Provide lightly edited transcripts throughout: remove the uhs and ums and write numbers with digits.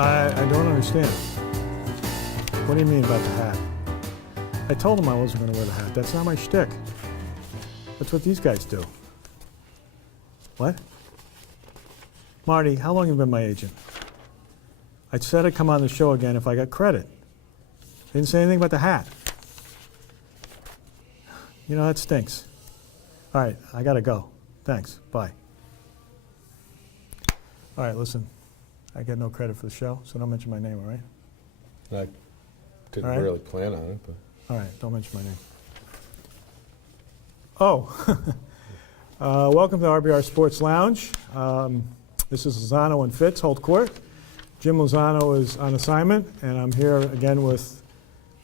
I don't understand. What do you mean about the hat? I told him I wasn't going to wear the hat. That's not my shtick. That's what these guys do. What? Marty, how long have you been my agent? I said I'd come on the show again if I got credit. Didn't say anything about the hat. You know, that stinks. All right, I got to go. Thanks. Bye. All right, listen. I get no credit for the show, so don't mention my name, all right? I didn't really plan on it, but. All right, don't mention my name. Oh, welcome to RPR Sports Lounge. This is Lozano and Fitz, hold court. Jim Lozano is on assignment, and I'm here again with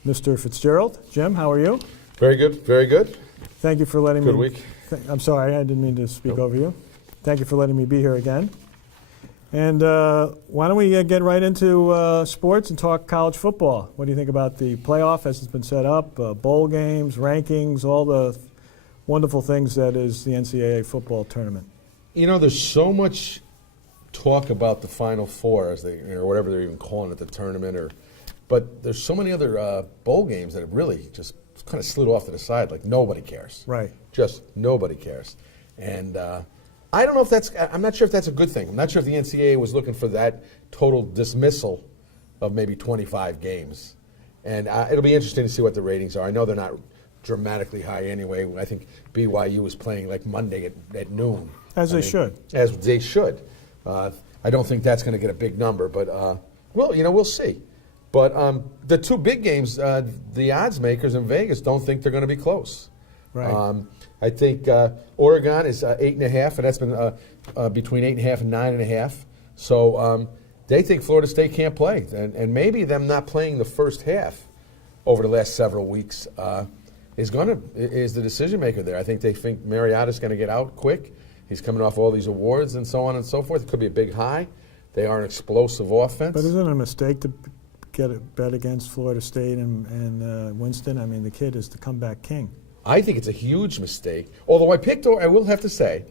Mr. Fitzgerald. Jim, how are you? Very good, very good. Thank you for letting me. Good week. I'm sorry, I didn't mean to speak over you. Thank you for letting me be here again. And why don't we get right into sports and talk college football? What do you think about the playoff as it's been set up, bowl games, rankings, all the wonderful things that is the NCAA football tournament? You know, there's so much talk about the Final Four, as they, or whatever they're even calling it, the tournament, but there's so many other bowl games that have really just kind of slid off to the side, like nobody cares. Right. Just nobody cares. And I don't know if that's, I'm not sure if that's a good thing. I'm not sure if the NCAA was looking for that total dismissal of maybe 25 games. And it'll be interesting to see what the ratings are. I know they're not dramatically high anyway. I think BYU was playing like Monday at noon. As they should. As they should. I don't think that's going to get a big number, but, well, you know, we'll see. But the two big games, the odds makers in Vegas don't think they're going to be close. Right. I think Oregon is 8.5, and that's been between 8.5 and 9.5. So they think Florida State can't play, and maybe them not playing the first half over the last several weeks is the decision maker there. I think they think Mariotta's going to get out quick. He's coming off all these awards and so on and so forth. It could be a big high. They are an explosive offense. But isn't it a mistake to get a bet against Florida State and Winston? I mean, the kid is the comeback king. I think it's a huge mistake. Although I will have to say,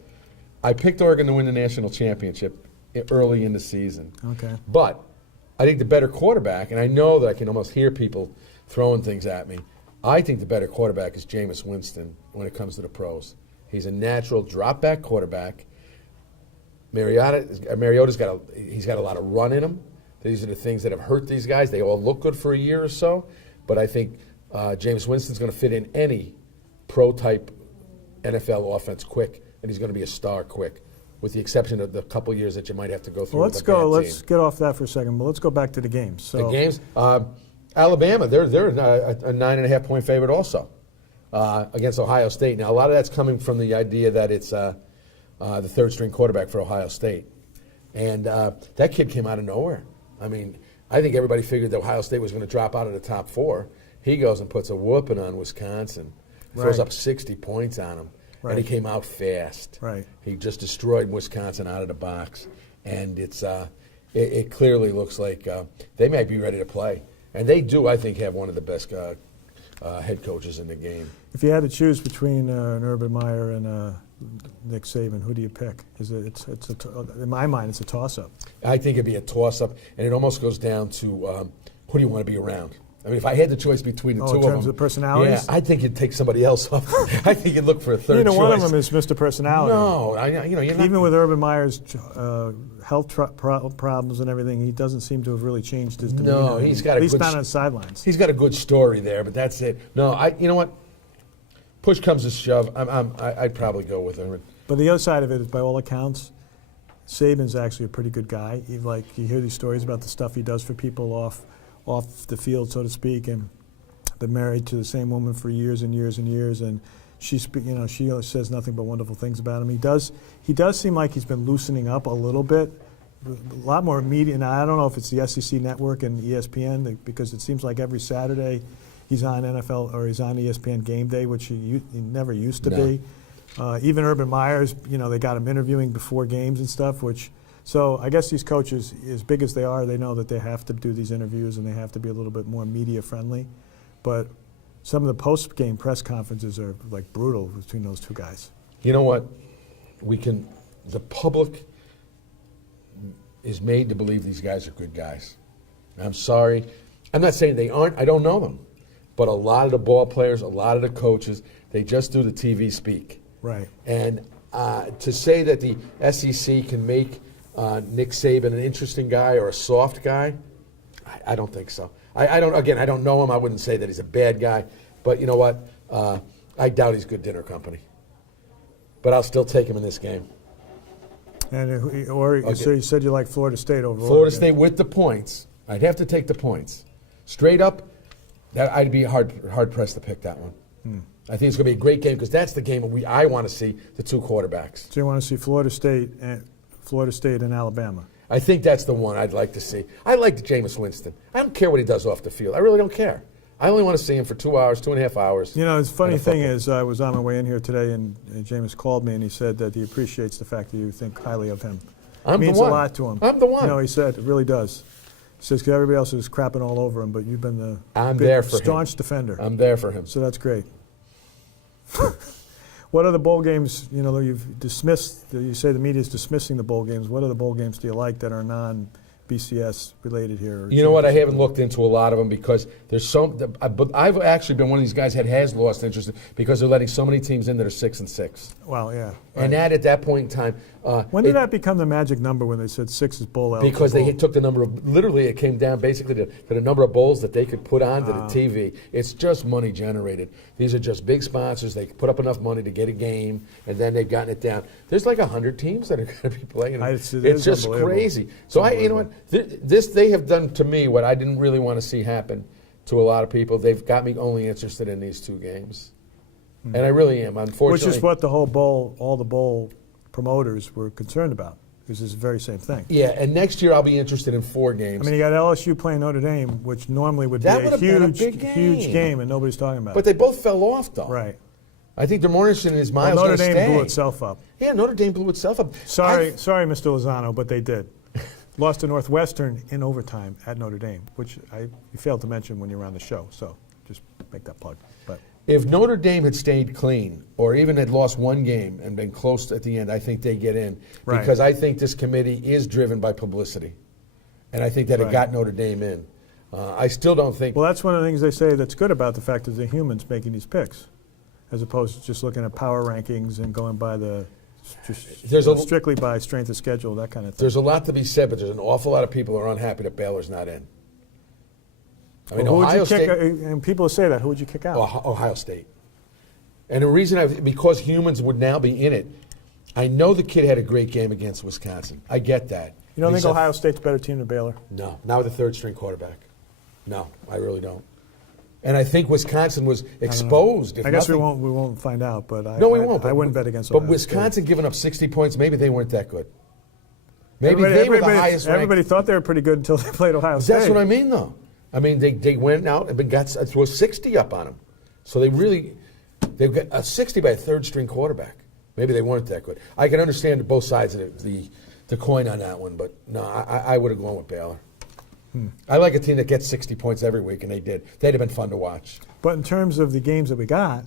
I picked Oregon to win the national championship early in the season. Okay. But I think the better quarterback, and I know that I can almost hear people throwing things at me, I think the better quarterback is Jameis Winston when it comes to the pros. He's a natural drop-back quarterback. Mariota's got a lot of run in him. These are the things that have hurt these guys. They all look good for a year or so, but I think Jameis Winston's going to fit in any pro-type NFL offense quick, and he's going to be a star quick, with the exception of the couple years that you might have to go through. Well, let's get off that for a second, but let's go back to the games. So the games, Alabama, they're a 9.5-point favorite also against Ohio State. Now, a lot of that's coming from the idea that it's the third-string quarterback for Ohio State, and that kid came out of nowhere. I mean, I think everybody figured that Ohio State was going to drop out of the top four. He goes and puts a whooping on Wisconsin. Throws up 60 points on him, and he came out fast. Right. He just destroyed Wisconsin out of the box, and it clearly looks like they might be ready to play. And they do, I think, have one of the best head coaches in the game. If you had to choose between an Urban Meyer and Nick Saban, who do you pick? In my mind, it's a toss-up. I think it'd be a toss-up, and it almost goes down to who do you want to be around? I mean, if I had the choice between the two of them. In terms of personalities? Yeah, I think you'd take somebody else off. I think you'd look for a third choice. Neither one of them is Mr. Personality. No, you're not. Even with Urban Meyer's health problems and everything, he doesn't seem to have really changed his demeanor. No, he's got at least not on the sidelines. He's got a good story there, but that's it. No, you know what? Push comes to shove. I'd probably go with him. But the other side of it is, by all accounts, Saban's actually a pretty good guy. You hear these stories about the stuff he does for people off the field, so to speak, and been married to the same woman for years and years and years, and she says nothing but wonderful things about him. He does seem like he's been loosening up a little bit, a lot more media. Now, I don't know if it's the SEC Network and ESPN, because it seems like every Saturday he's on NFL or he's on ESPN Game Day, which he never used to be. Even Urban Meyer's, they got him interviewing before games and stuff, So I guess these coaches, as big as they are, they know that they have to do these interviews and they have to be a little bit more media friendly. But some of the post-game press conferences are like brutal between those two guys. You know what? The public is made to believe these guys are good guys. I'm sorry. I'm not saying they aren't. I don't know them. But a lot of the ball players, a lot of the coaches, they just do the TV speak. Right. And to say that the SEC can make Nick Saban an interesting guy or a soft guy, I don't think so. I don't know him. I wouldn't say that he's a bad guy. But you know what? I doubt he's good dinner company. But I'll still take him in this game. And so you said you like Florida State over Florida Oregon. State with the points. I'd have to take the points. Straight up, I'd be hard pressed to pick that one. I think it's going to be a great game because that's the game I want to see the two quarterbacks. So you want to see Florida State and Alabama? I think that's the one I'd like to see. I like Jameis Winston. I don't care what he does off the field. I really don't care. I only want to see him for 2 hours, 2.5 hours. You know, the funny thing is, I was on my way in here today, and Jameis called me, and he said that he appreciates the fact that you think highly of him. It means a lot to him. I'm the one. You know, he said, it really does. He says, because everybody else is crapping all over him, but you've been the staunch defender. I'm there for him. So that's great. What other bowl games, you know, you've dismissed, you say the media is dismissing the bowl games. What other bowl games do you like that are non-BCS related here? You know what? I haven't looked into a lot of them because there's but I've actually been one of these guys that has lost interest because they're letting so many teams in that are 6-6. Well, yeah. Right. And at that point in time. When did that become the magic number when they said 6 is bowl eligible? Because they took the number of, literally it came down basically to the number of bowls that they could put onto the TV. It's just money generated. These are just big sponsors. They put up enough money to get a game, and then they've gotten it down. There's like 100 teams that are going to be playing. It's just crazy. So you know what? This they have done to me what I didn't really want to see happen to a lot of people. They've got me only interested in these 2 games. And I really am, unfortunately. Which is what all the bowl promoters were concerned about, because it's the very same thing. Yeah, and next year I'll be interested in 4 games. I mean, you got LSU playing Notre Dame, which normally would be a huge game, and nobody's talking about it. But they both fell off, though. Right. I think the more interesting is Miles Notre going to stay. Dame blew itself up. Yeah, Notre Dame blew itself up. Sorry, Mr. Lozano, but they did. Lost to Northwestern in overtime at Notre Dame, which you failed to mention when you were on the show. So just make that plug. But if Notre Dame had stayed clean, or even had lost 1 game and been close at the end, I think they get in. Right. Because I think this committee is driven by publicity. And I think that it got Notre Dame in. I still don't think. Well, that's one of the things they say that's good about the fact that the humans making these picks, as opposed to just looking at power rankings and going by strictly by strength of schedule, that kind of thing. There's a lot to be said, but there's an awful lot of people who are unhappy that Baylor's not in. I mean, Ohio State. And people say that. Who would you kick out? Ohio State. And the reason, because humans would now be in it, I know the kid had a great game against Wisconsin. I get that. You don't think Ohio State's a better team than Baylor? No, not with a 3rd-string quarterback. No, I really don't. And I think Wisconsin was exposed. I guess we won't find out, but we won't. I wouldn't bet against Ohio But Wisconsin giving up 60 points, maybe they weren't that good. Maybe they were the highest ranked. Everybody thought they were pretty good until they played Ohio State. That's what I mean, though. I mean, they went out and got 60 up on them. So they've got a 60 by a 3rd-string quarterback. Maybe they weren't that good. I can understand both sides of the coin on that one, but no, I would have gone with Baylor. I like a team that gets 60 points every week, and they did. They'd have been fun to watch. But in terms of the games that we got,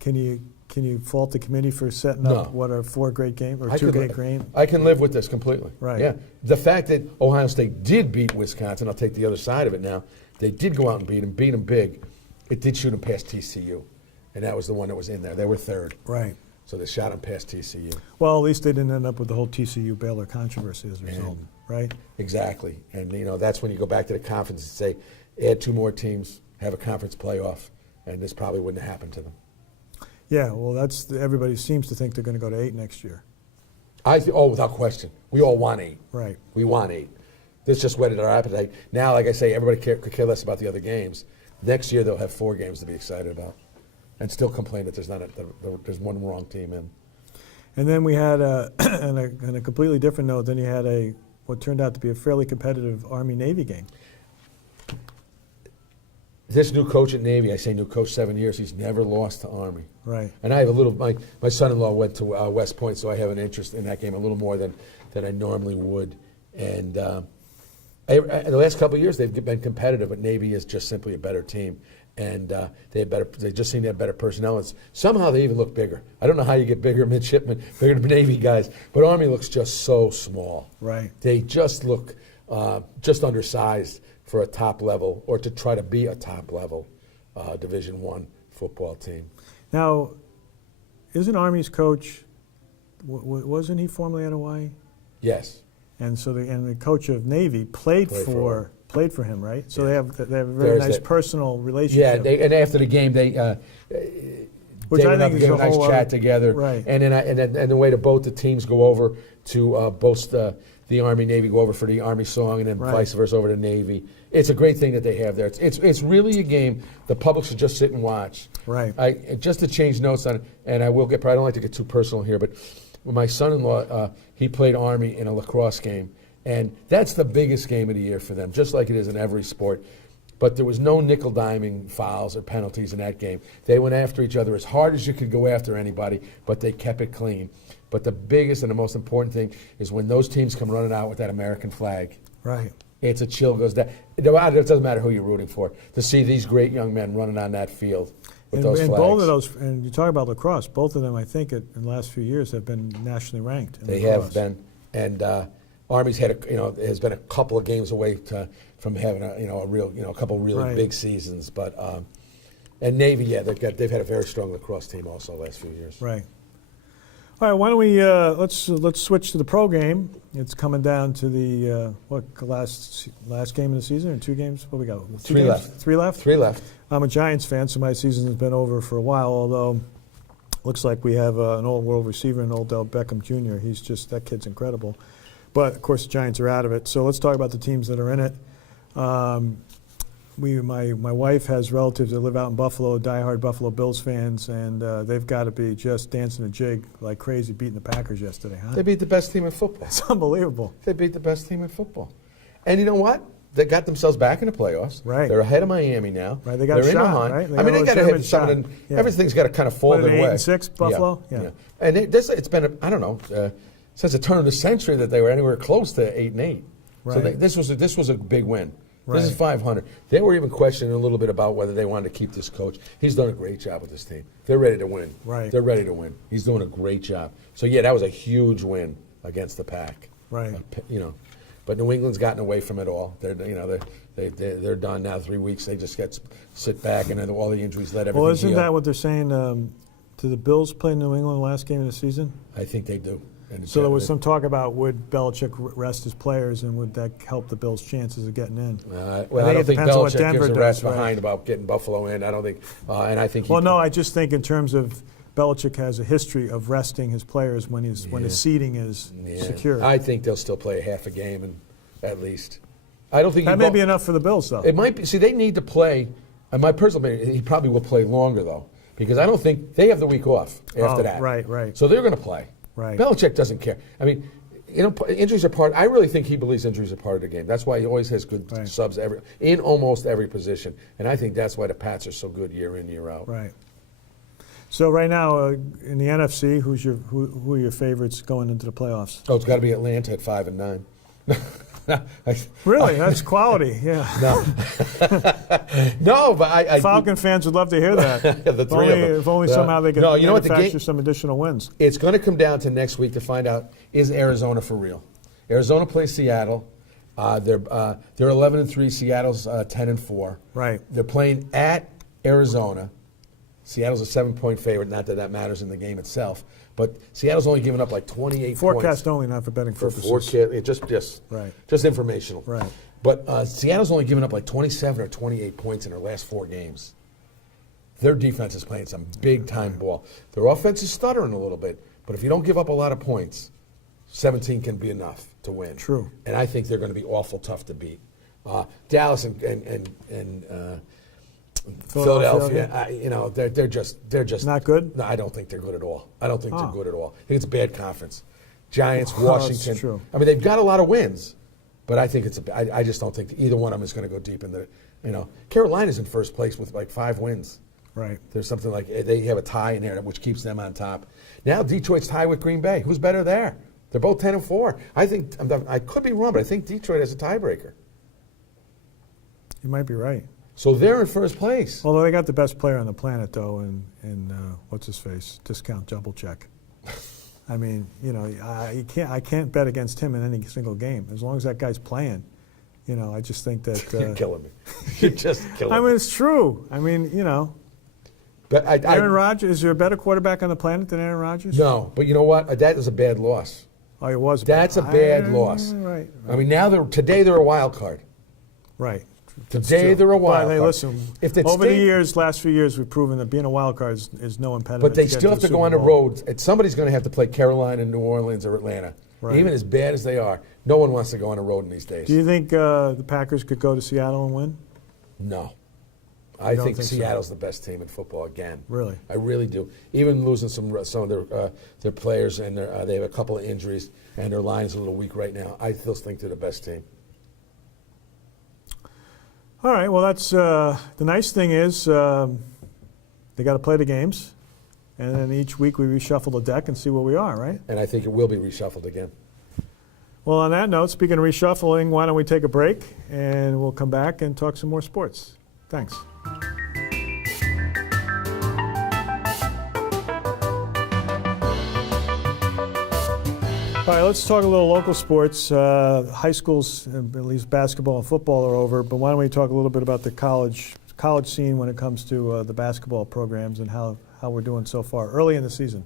can you fault the committee for setting up what are 4 great games or 2 great games? I can live with this completely. Right. Yeah. The fact that Ohio State did beat Wisconsin, I'll take the other side of it now. They did go out and beat them big. It did shoot them past TCU, and that was the one that was in there. They were 3rd. Right. So they shot them past TCU. Well, at least they didn't end up with the whole TCU-Baylor controversy as a result, right? Exactly. And, that's when you go back to the conference and say, add 2 more teams, have a conference playoff, and this probably wouldn't have happened to them. Yeah, well, everybody seems to think they're going to go to 8 next year. Without question. We all want 8. Right. We want 8. This just whetted our appetite. Now, like I say, everybody could care less about the other games. Next year, they'll have 4 games to be excited about. And still complain that there's one wrong team in. And then we had, on a completely different note, then you had what turned out to be a fairly competitive Army-Navy game. This new coach at Navy, I say new coach 7 years, he's never lost to Army. Right. And I have my son-in-law went to West Point, so I have an interest in that game a little more than I normally would. And in the last couple of years, they've been competitive, but Navy is just simply a better team. and they just seem to have better personnel. Somehow they even look bigger. I don't know how you get bigger midshipmen, bigger Navy guys, but Army looks just so small. Right. They just look just undersized for a top level, or to try to be a top level Division I football team. Now, isn't Army's coach, wasn't he formerly at Hawaii? Yes. And so the coach of Navy played for him, right? So Yeah. they have a very nice personal relationship. Yeah, and after the game, they Which they I went up think and is gave a a nice whole chat other- together. Right. And the way to both the teams go over to both the Army Navy go over for the Army song, and then Right. vice versa over to Navy. It's a great thing that they have there. It's really a game the public should just sit and watch. Right. Just to change notes on it, and I don't like to get too personal here, but my son-in-law, he played Army in a lacrosse game, and that's the biggest game of the year for them, just like it is in every sport. But there was no nickel-diming fouls or penalties in that game. They went after each other as hard as you could go after anybody, but they kept it clean. But the biggest and the most important thing is when those teams come running out with that American flag. Right. It's a chill goes down. It doesn't matter who you're rooting for, to see these great young men running on that field with those And flags. both of those, and you talk about lacrosse, both of them, I think, in the last few years have been nationally ranked. In They lacrosse. have been, and Army's had has been a couple of games away from having a couple of really Right. big seasons. But and Navy, yeah, they've had a very strong lacrosse team also the last few years. Right. All right. Why don't we let's switch to the pro game. It's coming down to the last game of the season, or 2 games? What we got? 2 Three games? left. 3 left. 3 left. I'm a Giants fan, so my season has been over for a while. Although, looks like we have an old world receiver in Odell Beckham Jr. That kid's incredible. But of course, the Giants are out of it. So let's talk about the teams that are in it. My wife has relatives that live out in Buffalo, diehard Buffalo Bills fans, and they've got to be just dancing a jig like crazy, beating the Packers yesterday, huh? They beat the best team in football. It's unbelievable. They beat the best team in football. And you know what? They got themselves back in the playoffs. Right. They're ahead of Miami now. Right, they got They're a shot, in the hunt. right? They I got mean, a they got to legitimate hit some of shot. them. Yeah. Everything's got to kind of fall What, their an way. 8-6 Buffalo? Yeah. And this it's been I don't know since the turn of the century that they were anywhere close to 8-8. So Right. this was a big win. Right. This is 500. They were even questioning a little bit about whether they wanted to keep this coach. He's done a great job with this team. They're ready to win. Right. They're ready to win. He's doing a great job. So yeah, that was a huge win against the Pack. Right. But New England's gotten away from it all. They're done now. 3 weeks. They just sit back, and then all the injuries let everything Well, isn't heal. that what they're saying? Do the Bills play New England the last game of the season? I think they do. And So there was some talk about would Belichick rest his players, and would that help the Bills' chances of getting in? Well, I think don't it think depends on what Belichick Denver gives a rest does, right. behind about getting Buffalo in. I don't think, and I think. Well, no, I just think in terms of Belichick has a history of resting his players when his seating is secure. I think they'll still play half a game, and at least. I don't think That may be enough for the Bills, though. It might be. See, they need to play. In my personal opinion, he probably will play longer though, because I don't think they have the week off after that. Right. So they're going to play. Right. Belichick doesn't care. I mean, injuries are part. I really think he believes injuries are part of the game. That's why he always has good subs in almost every position, and I think that's why the Pats are so good year in, year out. Right. So right now in the NFC, who are your favorites going into the playoffs? Oh, it's got to be Atlanta at 5-9. Really, that's quality. Yeah. No, but I Falcon fans would love to hear that. the three of them. If only somehow they could No, you know what, the manufacture game- some additional wins. It's going to come down to next week to find out, is Arizona for real? Arizona plays Seattle. They're 11-3. Seattle's 10-4. Right. They're playing at Arizona. Seattle's a 7-point favorite. Not that matters in the game itself, but Seattle's only given up like 28 Forecast points. only, not for betting For purposes. just informational. Right. But Seattle's only given up like 27 or 28 points in their last 4 games. Their defense is playing some big-time ball. Their offense is stuttering a little bit, but if you don't give up a lot of points, 17 can be enough to win. True. And I think they're going to be awful tough to beat. Dallas and Philadelphia, they're just Not good? No, I don't think they're good at all. I don't think they're good at all. I think it's a bad conference. Giants, Washington. That's true. I mean, they've got a lot of wins, but I think I just don't think either one of them is going to go deep in the. Carolina's in first place with like 5 wins. Right. There's something like they have a tie in there, which keeps them on top. Now Detroit's tied with Green Bay. Who's better there? They're both 10-4. I think I could be wrong, but I think Detroit has a tiebreaker. You might be right. So they're in first place. Although they got the best player on the planet, though, in what's his face, discount double check. I mean, you know, I can't bet against him in any single game as long as that guy's playing. You know, I just think that You're killing me. You're just killing me. I mean, it's true. I mean, you know, but Aaron Rodgers, is there a better quarterback on the planet than Aaron Rodgers? No, but you know what? That is a bad loss. Oh, it was. That's a bad loss. Right. I mean, today they're a wild card. Right. Today they're a wild Hey, card. listen, If over the last few years, we've proven that being a wild card is no impediment. But they to get still have the to go on Super the Bowl. road. And somebody's going to have to play Carolina, New Orleans, or Atlanta. Right. Even as bad as they are, no one wants to go on the road in these days. Do you think the Packers could go to Seattle and win? No. I don't think think so? Seattle's the best team in football again. Really? I really do. Even losing some of their players, and they have a couple of injuries, and their line is a little weak right now. I still think they're the best team. All right. Well, that's the nice thing is they got to play the games, and then each week we reshuffle the deck and see where we are. Right. And I think it will be reshuffled again. Well, on that note, speaking of reshuffling, why don't we take a break and we'll come back and talk some more sports. Thanks. All right, let's talk a little local sports. High schools, at least basketball and football, are over, but why don't we talk a little bit about the college scene when it comes to the basketball programs and how we're doing so far early in the season?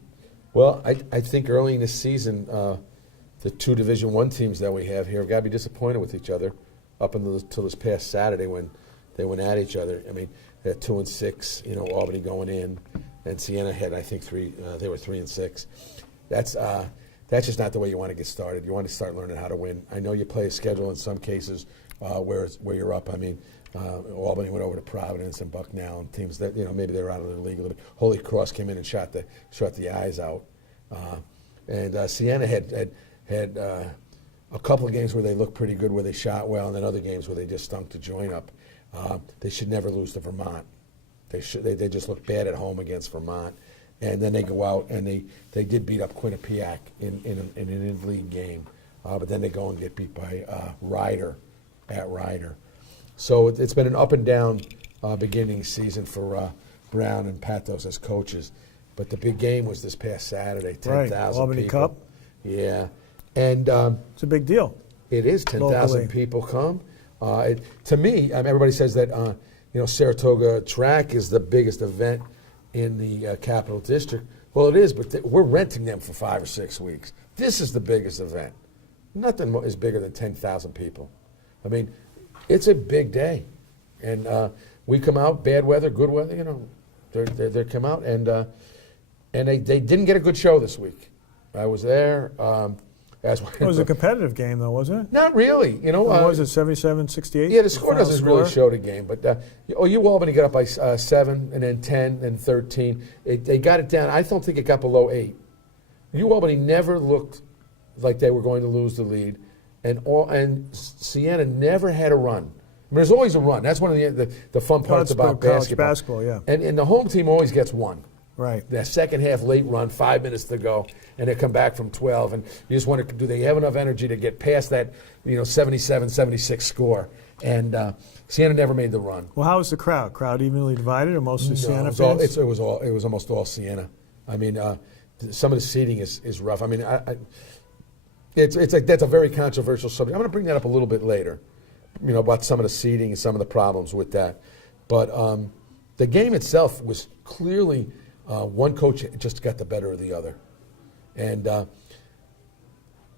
Well, I think early in the season, the two Division I teams that we have here have got to be disappointed with each other up until this past Saturday when they went at each other. I mean, they had 2-6, you know, Albany going in, and Siena had, I think, they were 3-6. That's just not the way you want to get started. You want to start learning how to win. I know you play a schedule in some cases where you're up. I mean, Albany went over to Providence and Bucknell and teams that, you know, maybe they were out of the league a little bit. Holy Cross came in and shot the eyes out. And Siena had a couple of games where they looked pretty good, where they shot well, and then other games where they just stunk to join up. They should never lose to Vermont. They just look bad at home against Vermont. And then they go out and they did beat up Quinnipiac in an in-league game. But then they go and get beat by Ryder at Ryder. So it's been an up and down beginning season for Brown and Patos as coaches. But the big game was this past Saturday, 10,000 right. Albany people. Cup. Yeah. And it's a big deal. It is. 10,000 people come. To me, everybody says that Saratoga Track is the biggest event in the Capital District. Well, it is, but we're renting them for 5 or 6 weeks. This is the biggest event. Nothing is bigger than 10,000 people. I mean, it's a big day. And we come out, bad weather, good weather, you know, they come out, and they didn't get a good show this week. I was there. It was a competitive game, though, wasn't it? Not really. You know, was it 77-68? Yeah, the score doesn't really show the game. But Albany got up by 7, and then 10, and 13. They got it down. I don't think it got below 8. Albany never looked like they were going to lose the lead, and Siena never had a run. I mean, there's always a run. That's one of the fun parts about basketball. Yeah. And the home team always gets one. Right. That second half late run, 5 minutes to go, and they come back from 12. And you just wonder, do they have enough energy to get past that, 77-76 score? And Siena never made the run. Well, how was the crowd? Crowd evenly divided, or mostly Siena fans? It was almost all Siena. I mean, some of the seating is rough. I mean, it's like that's a very controversial subject. I'm going to bring that up a little bit later, about some of the seating and some of the problems with that. But the game itself was clearly. One coach just got the better of the other. And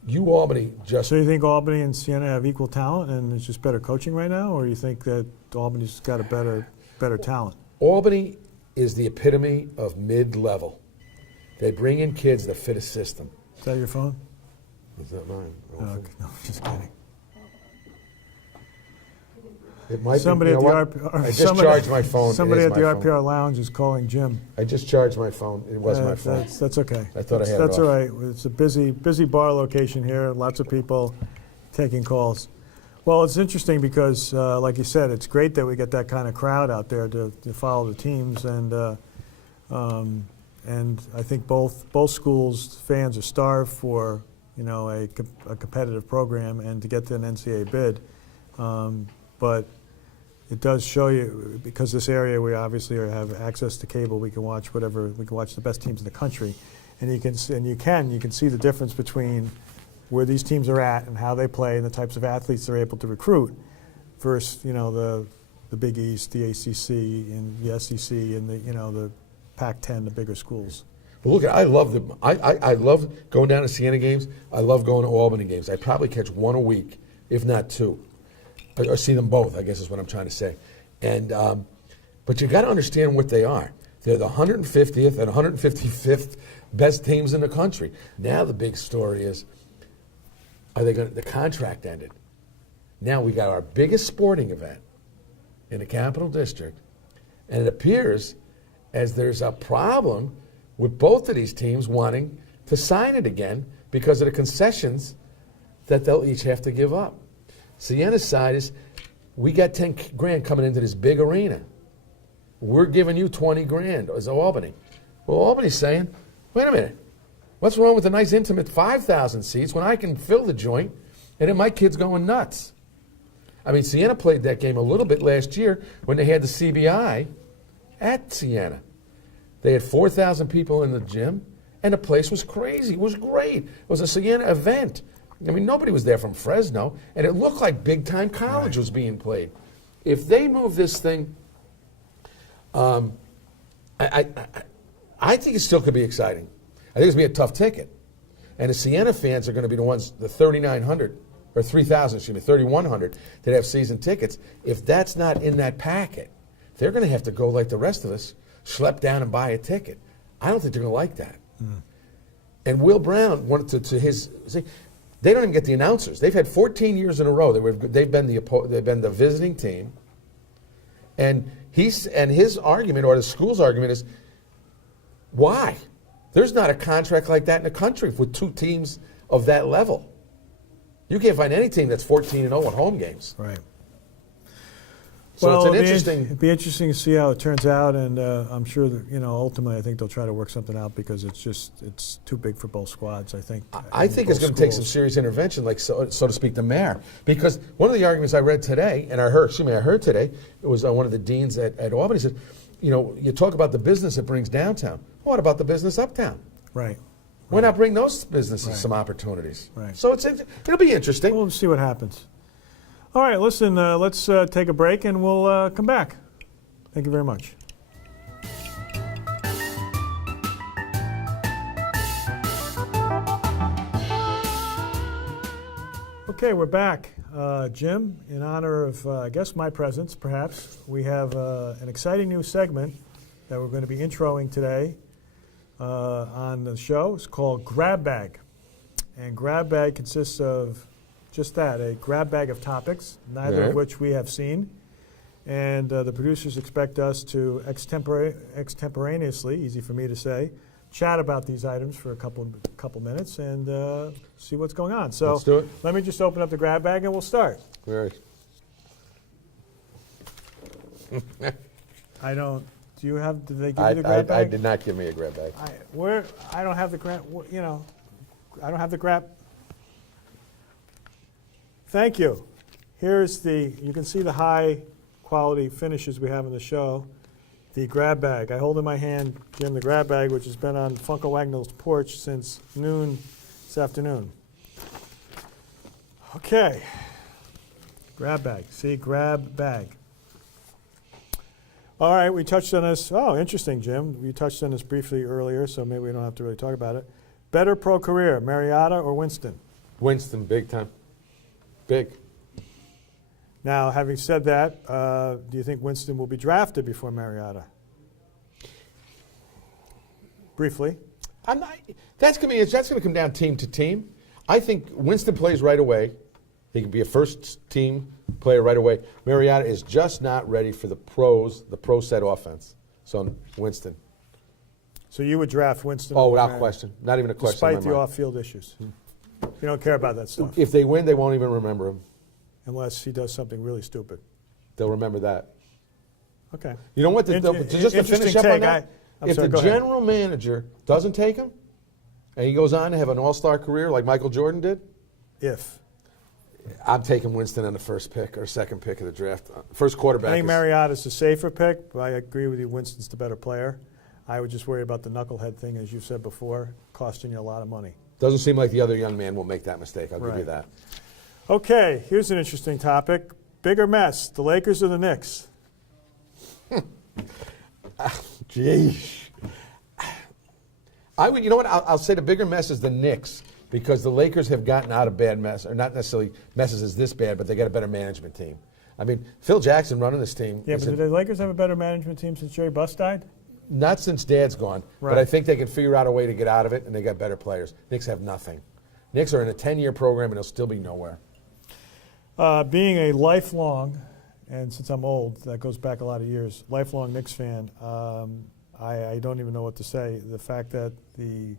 Albany just... So you think Albany and Siena have equal talent and it's just better coaching right now? Or you think that Albany's got a better talent? Albany is the epitome of mid-level. They bring in kids that fit a system. Is that your phone? Is that mine? No, just kidding. It might somebody be, at the RPR. I just charged my phone. Somebody at the RPR lounge is calling Jim. I just charged my phone. It was my phone. That's okay. I thought I had That's it off. all right. It's a busy bar location here. Lots of people taking calls. Well, it's interesting because, like you said, it's great that we get that kind of crowd out there to follow the teams, and I think both schools fans are starved for a competitive program and to get to an NCAA bid, but it does show you, because this area we obviously have access to cable. We can watch whatever. We can watch the best teams in the country, and you can see the difference between where these teams are at and how they play and the types of athletes they're able to recruit, versus the Big East, the ACC, and the SEC, and the Pac-10, the bigger schools. Well, look, I love I love going down to Siena games. I love going to Albany games. I probably catch one a week, if not two, or see them both, I guess is what I'm trying to say. And but you got to understand what they are. They're the 150th and 155th best teams in the country. Now the big story is, are they going? The contract ended. Now we got our biggest sporting event in the Capital District, and it appears as there's a problem with both of these teams wanting to sign it again because of the concessions that they'll each have to give up. Siena's side is, we got 10 grand coming into this big arena. We're giving you 20 grand as Albany. Well, Albany's saying, wait a minute, what's wrong with a nice intimate 5,000 seats when I can fill the joint and then my kid's going nuts? I mean, Siena played that game a little bit last year when they had the CBI at Siena. They had 4,000 people in the gym, and the place was crazy. It was great. It was a Siena event. I mean, nobody was there from Fresno, and it looked like big-time college was being played. If they move this thing, I think it still could be exciting. I think it's going to be a tough ticket. And the Siena fans are going to be the ones, the 3,900, or 3,000, 3,100 that have season tickets. If that's not in that packet, they're going to have to go like the rest of us, schlep down and buy a ticket. I don't think they're going to like that. And Will Brown wanted to his. See, they don't even get the announcers. They've had 14 years in a row. They've been the visiting team. And his argument, or the school's argument, is why? There's not a contract like that in the country with two teams of that level. You can't find any team that's 14-0 at home games. Right. So well, it's an interesting. It'd be interesting to see how it turns out, and I'm sure that ultimately I think they'll try to work something out because it's too big for both squads. I think. I think it's going to take some serious intervention, like so to speak, the mayor, because one of the arguments I read today, and I heard today, it was one of the deans at Albany said, you talk about the business it brings downtown. What about the business uptown? Right. Why not bring those businesses some opportunities? Right. So it'll be interesting. We'll see what happens. All right, listen, let's take a break and we'll come back. Thank you very much. Okay, we're back. Jim, in honor of, I guess, my presence, perhaps, we have an exciting new segment that we're going to be introing today on the show. It's called Grab Bag. And Grab Bag consists of just that, a grab bag of topics, neither of which we have seen. And the producers expect us to extemporaneously, easy for me to say, chat about these items for a couple minutes and see what's going on. So let's do it. Let me just open up the grab bag and we'll start. All right. Did they give you the grab bag? I did not give me a grab bag. I don't have the grab, I don't have the grab. Thank you. You can see the high quality finishes we have in the show. The grab bag. I hold in my hand, Jim, the grab bag, which has been on Funko Wagnall's porch since noon this afternoon. Okay. Grab bag. See, grab bag. All right, we touched on this. Oh, interesting, Jim. We touched on this briefly earlier, so maybe we don't have to really talk about it. Better pro career, Mariota or Winston? Winston, big time. Big. Now, having said that, do you think Winston will be drafted before Mariota? Briefly. That's going to come down team to team. I think Winston plays right away. He can be a first-team player right away. Mariota is just not ready for the pro set offense. So, Winston. So you would draft Winston? Oh, without question. Not even a question. Despite the off-field issues. You don't care about that stuff. If they win, they won't even remember him. Unless he does something really stupid. They'll remember that. Okay. You know what? Just to finish up on that, if the general manager doesn't take him, and he goes on to have an all-star career like Michael Jordan did, I'm taking Winston on the first pick or second pick of the draft. First quarterback. I think Mariotta's the safer pick, but I agree with you. Winston's the better player. I would just worry about the knucklehead thing, as you've said before, costing you a lot of money. Doesn't seem like the other young man will make that mistake. I'll give you that. Okay, here's an interesting topic. Bigger mess, the Lakers or the Knicks? Geez. You know what? I'll say the bigger mess is the Knicks, because the Lakers have gotten out of bad mess, or not necessarily messes as this bad, but they got a better management team. I mean, Phil Jackson running this team. Yeah, but do the Lakers have a better management team since Jerry Buss died? Not since Dad's gone, but I think they can figure out a way to get out of it, and they got better players. Knicks have nothing. Knicks are in a 10-year program, and they'll still be nowhere. Being a lifelong, and since I'm old, that goes back a lot of years, lifelong Knicks fan, I don't even know what to say. The fact that the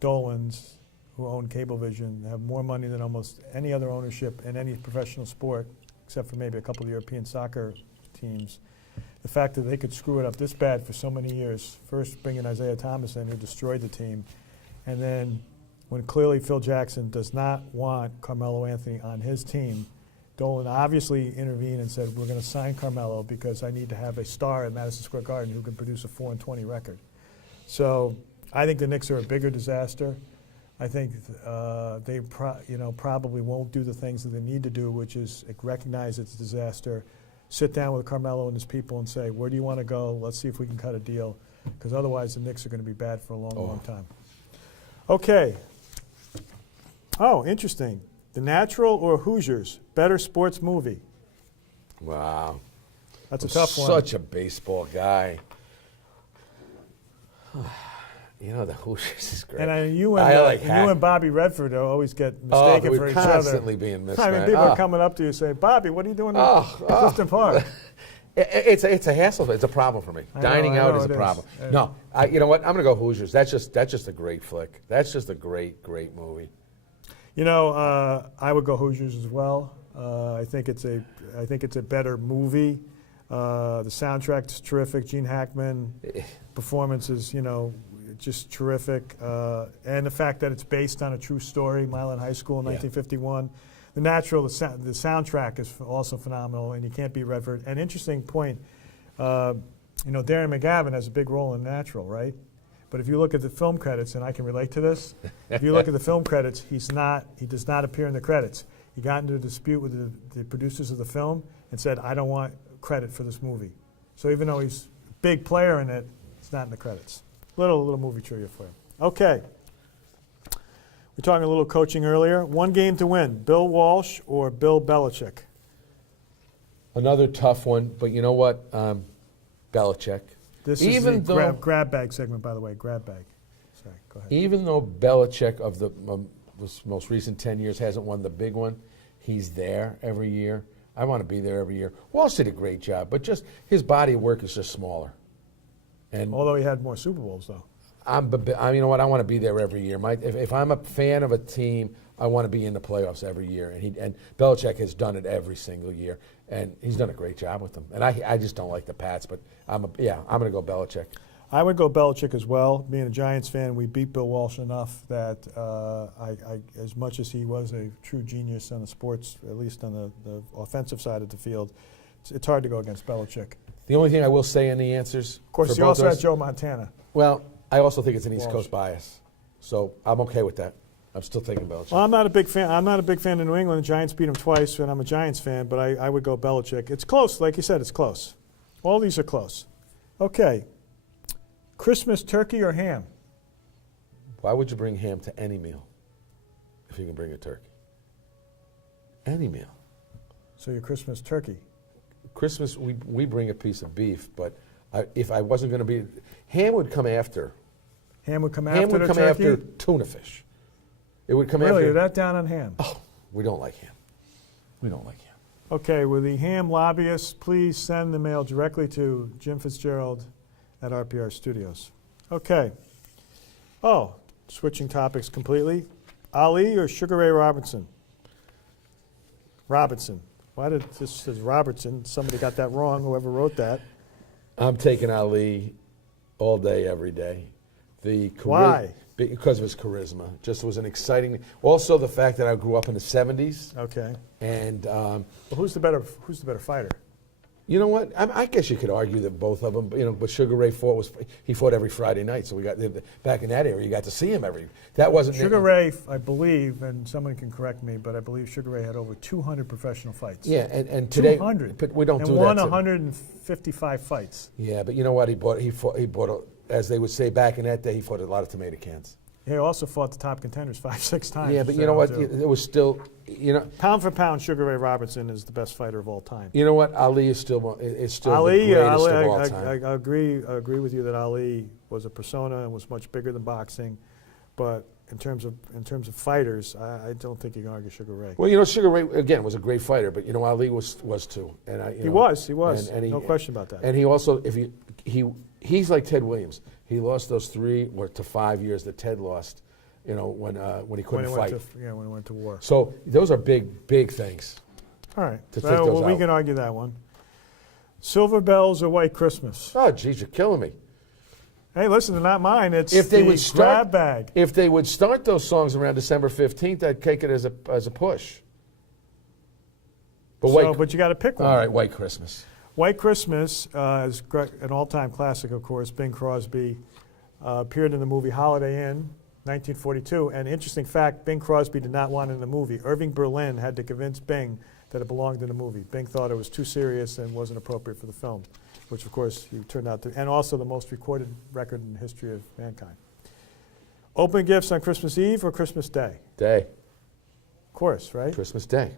Dolans, who own Cablevision, have more money than almost any other ownership in any professional sport, except for maybe a couple of European soccer teams. The fact that they could screw it up this bad for so many years, first bringing Isaiah Thomas in, who destroyed the team, and then when clearly Phil Jackson does not want Carmelo Anthony on his team, Dolan obviously intervened and said, we're going to sign Carmelo because I need to have a star at Madison Square Garden who can produce a 4-20 record. So I think the Knicks are a bigger disaster. I think they probably won't do the things that they need to do, which is recognize it's a disaster, sit down with Carmelo and his people and say, where do you want to go? Let's see if we can cut a deal, because otherwise the Knicks are going to be bad for a long, long time. Okay. Oh, interesting. The Natural or Hoosiers? Better sports movie? Wow. That's a tough one. Such a baseball guy. You know, the Hoosiers is great. And you and Bobby Redford always get mistaken for each other. Constantly being missed. I mean, people are coming up to you and say, Bobby, what are you doing in Clifton Park? It's a hassle. It's a problem for me. Dining out is a problem. No, you know what? I'm going to go Hoosiers. That's just a great flick. That's just a great, great movie. You know, I would go Hoosiers as well. I think it's a better movie. The soundtrack is terrific. Gene Hackman performance is, just terrific. And the fact that it's based on a true story, Milan High School in 1951. The Natural, the soundtrack is also phenomenal, and you can't beat Redford. An interesting point, Darren McGavin has a big role in Natural, right? But if you look at the film credits, and I can relate to this, if you look at the film credits, he does not appear in the credits. He got into a dispute with the producers of the film and said, I don't want credit for this movie. So even though he's a big player in it, it's not in the credits. Little movie trivia for you. Okay. We're talking a little coaching earlier. One game to win, Bill Walsh or Bill Belichick? Another tough one, but you know what? Belichick. This is the grab bag segment, by the way, grab bag. Sorry, go ahead. Even though Belichick of the most recent 10 years hasn't won the big one, he's there every year. I want to be there every year. Walsh did a great job, but just his body of work is just smaller. And although he had more Super Bowls, though. You know what? I want to be there every year. If I'm a fan of a team, I want to be in the playoffs every year. And Belichick has done it every single year, and he's done a great job with them. And I just don't like the Pats, but I'm going to go Belichick. I would go Belichick as well. Being a Giants fan, we beat Bill Walsh enough that as much as he was a true genius on the sports, at least on the offensive side of the field, it's hard to go against Belichick. The only thing I will say in the answers, of course, you also had Joe Montana. Well, I also think it's an East Coast bias, so I'm okay with that. I'm still taking Belichick. Well, I'm not a big fan. I'm not a big fan of New England. The Giants beat them twice, and I'm a Giants fan. But I would go Belichick. It's close, like you said. It's close. All these are close. Okay. Christmas turkey or ham? Why would you bring ham to any meal if you can bring a turkey? Any meal. So your Christmas turkey. Christmas, we bring a piece of beef, but if I wasn't going to be, ham would come after. Ham would come after Ham would the come turkey? after tuna fish. It would come really? after. You're that down on ham? Oh, we don't like ham. We don't like ham. Okay, will the ham lobbyists please send the mail directly to Jim Fitzgerald at RPR Studios? Okay. Oh, switching topics completely. Ali or Sugar Ray Robinson? Robinson. Why did this says Robertson? Somebody got that wrong, whoever wrote that. I'm taking Ali all day, every day. Why? because of his charisma. Just was an exciting. Also, the fact that I grew up in the '70s, Okay. and Well, who's the better fighter? you know what? I guess you could argue that both of them. But Sugar Ray fought every Friday night, so we got back in that era. You got to see him every. That wasn't Sugar Ray, I believe, and someone can correct me, but I believe Sugar Ray had over 200 professional fights. Yeah, and today 200. but we don't and do won that. 155 fights. Yeah, but you know what? He bought, as they would say back in that day, he fought a lot of tomato cans. He also fought the top contenders 5-6 times. Yeah, but you know what? It was still, pound for pound, Sugar Ray Robinson is the best fighter of all time. You know what? Ali is still Ali, the greatest of all time. I agree with you that Ali was a persona and was much bigger than boxing, but in terms of fighters, I don't think you can argue Sugar Ray. Well, Sugar Ray again was a great fighter, but Ali was too, and he was, and no question about that. And he also, he's like Ted Williams. He lost those 3 to 5 years that Ted lost, when he couldn't fight. When he went to war. So those are big things. All right. To take those well, we out. can argue that one. Silver Bells or White Christmas? Oh, geez, you're killing me. Hey, listen, they're not mine. It's If they the would start, grab bag. If they would start those songs around December 15th, I'd take it as a push. But you got to pick one. All right, White Christmas. White Christmas is an all-time classic, of course. Bing Crosby appeared in the movie Holiday Inn, 1942. And interesting fact, Bing Crosby did not want it in the movie. Irving Berlin had to convince Bing that it belonged in the movie. Bing thought it was too serious and wasn't appropriate for the film, which, of course, he turned out to. And also the most recorded record in the history of mankind. Open gifts on Christmas Eve or Christmas Day? Day. Of course, right? Christmas Day.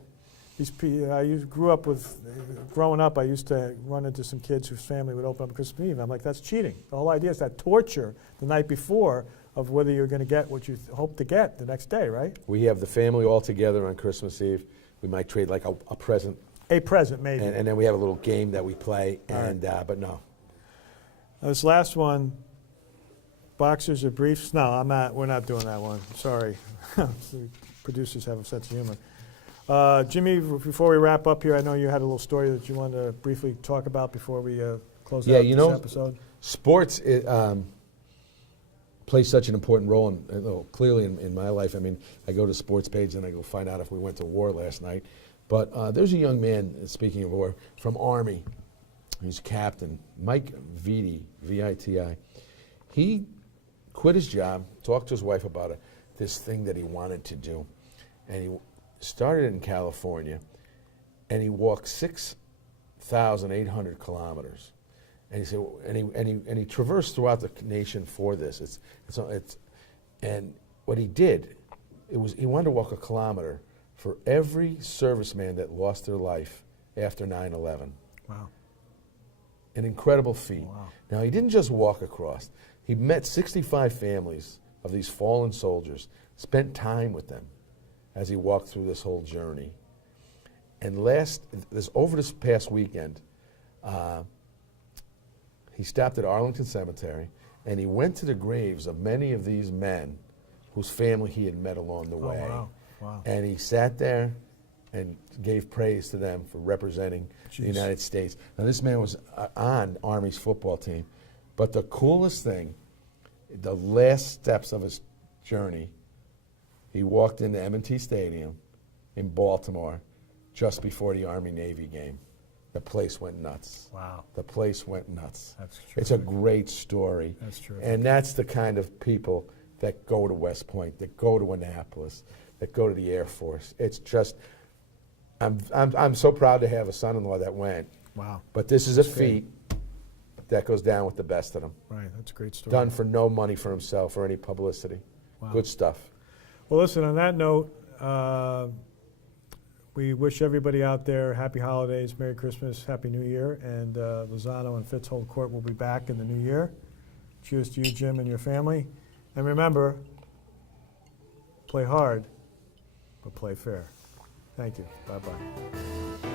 Growing up, I used to run into some kids whose family would open up on Christmas Eve. I'm like, that's cheating. The whole idea is that torture the night before of whether you're going to get what you hope to get the next day, right? We have the family all together on Christmas Eve. We might trade like a present. A present, maybe. And then we have a little game that we play, Right. But no. This last one, boxers or briefs? No, I'm not. We're not doing that one. Sorry. Producers have a sense of humor. Jimmy, before we wrap up here, I know you had a little story that you wanted to briefly talk about before we close out this episode. Sports plays such an important role, clearly in my life. I mean, I go to the sports page and I go find out if we went to war last night. But there's a young man, speaking of war, from Army. He's captain, Mike Viti, V-I-T-I. He quit his job, talked to his wife about it, this thing that he wanted to do. And he started in California, and he walked 6,800 kilometers. And he said, and he traversed throughout the nation for this. And what he did, he wanted to walk a kilometer for every serviceman that lost their life after 9/11. Wow. An incredible feat. Wow. Now, he didn't just walk across. He met 65 families of these fallen soldiers, spent time with them as he walked through this whole journey. And over this past weekend, he stopped at Arlington Cemetery, and he went to the graves of many of these men whose family he had met along the way. Wow. Wow. And he sat there and gave praise to them for representing the United States. Now, this man was on Army's football team, but the coolest thing, the last steps of his journey, he walked into M&T Stadium in Baltimore just before the Army-Navy game. The place went nuts. Wow. The place went nuts. That's true. It's a great story. That's true. And that's the kind of people that go to West Point, that go to Annapolis, that go to the Air Force. It's just, I'm so proud to have a son-in-law that went. Wow. But this is a feat that goes down with the best of them. Right, that's a great story. Done for no money for himself or any publicity. Wow. Good stuff. Well, listen, on that note, we wish everybody out there happy holidays, Merry Christmas, Happy New Year, and Lozano and Fitz Hold Court will be back in the new year. Cheers to you, Jim, and your family. And remember, play hard, but play fair. Thank you. Bye-bye.